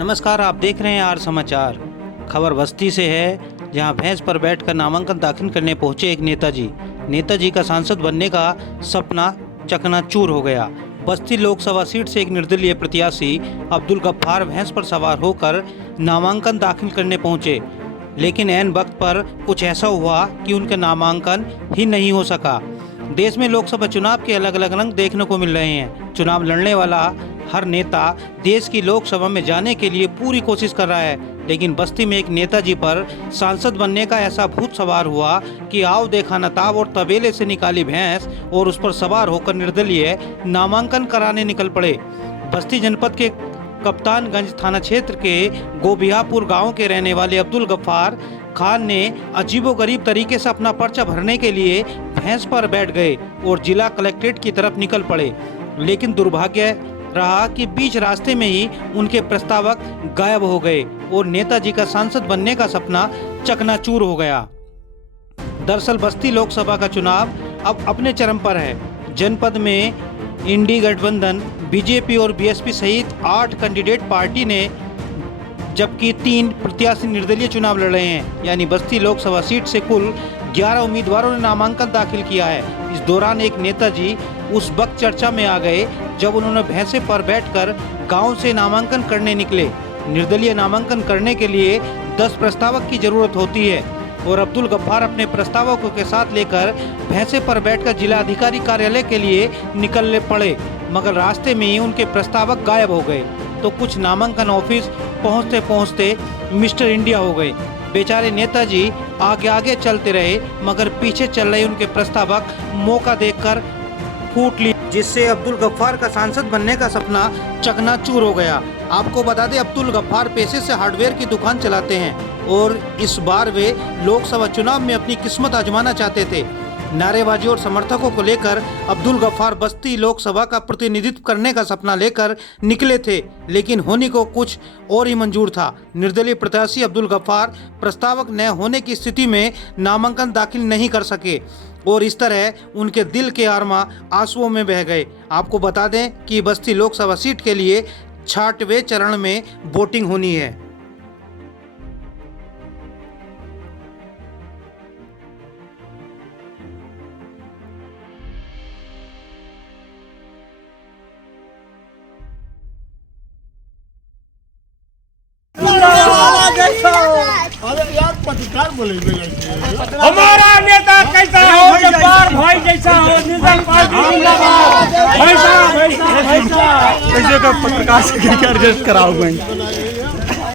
नमस्कार, आप देख रहे हैं आर समाचार। खबर बस्ती से है, जहां भैंस पर बैठकर नामांकन दाखिल करने पहुंचे एक नेताजी का सांसद बनने का सपना चकनाचूर हो गया। बस्ती लोकसभा सीट से एक निर्दलीय प्रत्याशी अब्दुल गफ्फार भैंस पर सवार होकर नामांकन दाखिल करने पहुंचे, लेकिन ऐन वक्त पर कुछ ऐसा हुआ कि उनका नामांकन ही नहीं हो सका। देश में लोकसभा चुनाव के अलग अलग रंग देखने को मिल रहे हैं। चुनाव लड़ने वाला हर नेता देश की लोकसभा में जाने के लिए पूरी कोशिश कर रहा है, लेकिन बस्ती में एक नेताजी पर सांसद बनने का ऐसा भूत सवार हुआ कि आओ देखा नताब और तबेले से निकाली भैंस और उस पर सवार होकर निर्दलीय नामांकन कराने निकल पड़े। बस्ती जनपद के कप्तानगंज थाना क्षेत्र के गोबियापुर गांव के रहने वाले अब्दुल गफ्फार खान ने अजीबोगरीब तरीके से अपना पर्चा भरने के लिए भैंस पर बैठ गए और जिला कलेक्ट्रेट की तरफ निकल पड़े, लेकिन दुर्भाग्य रहा कि बीच रास्ते में ही उनके प्रस्तावक गायब हो गए और नेताजी का सांसद बनने का सपना चकनाचूर हो गया। दरअसल बस्ती लोकसभा का चुनाव अब अपने चरम पर है। जनपद में इंडी गठबंधन, बीजेपी और बीएसपी सहित 8 कैंडिडेट पार्टी ने, जबकि 3 प्रत्याशी निर्दलीय चुनाव लड़ रहे हैं। यानी बस्ती लोकसभा सीट से कुल 11 उम्मीदवारों ने नामांकन दाखिल किया है। इस दौरान एक नेताजी उस वक्त चर्चा में आ गए जब उन्होंने भैंसे पर बैठकर गांव से नामांकन करने निकले। निर्दलीय नामांकन करने के लिए 10 प्रस्तावक की जरूरत होती है और अब्दुल गफ्फार अपने प्रस्तावकों के साथ लेकर भैंसे पर बैठकर जिला अधिकारी कार्यालय के लिए निकलने पड़े, मगर रास्ते में ही उनके प्रस्तावक गायब हो गए। तो कुछ नामांकन ऑफिस पहुंचते पहुंचते मिस्टर इंडिया हो गए। बेचारे नेताजी आगे आगे चलते रहे, मगर पीछे चल रहे उनके प्रस्तावक मौका देखकर फूट लिए, जिससे अब्दुल गफ्फार का सांसद बनने का सपना चकनाचूर हो गया। आपको बता दें, अब्दुल गफ्फार पेशे से हार्डवेयर की दुकान चलाते हैं और इस बार वे लोकसभा चुनाव में अपनी किस्मत आजमाना चाहते थे। नारेबाजी और समर्थकों को लेकर अब्दुल गफ्फार बस्ती लोकसभा का प्रतिनिधित्व करने का सपना लेकर निकले थे, लेकिन होने को कुछ और ही मंजूर था। निर्दलीय प्रत्याशी अब्दुल गफ्फार प्रस्तावक न होने की स्थिति में नामांकन दाखिल नहीं कर सके और इस तरह उनके दिल के आरमा आंसुओं में बह गए। आपको बता दें कि बस्ती लोकसभा सीट के लिए 6वें चरण में वोटिंग होनी है। अरे यार पत्रकार बोले हमारा नेता कैसा हो, जब्बार भाई जैसा हो, निजाम पार्टी जिंदाबाद, कैसे का पत्रकार से क्या एडजस्ट कराओ।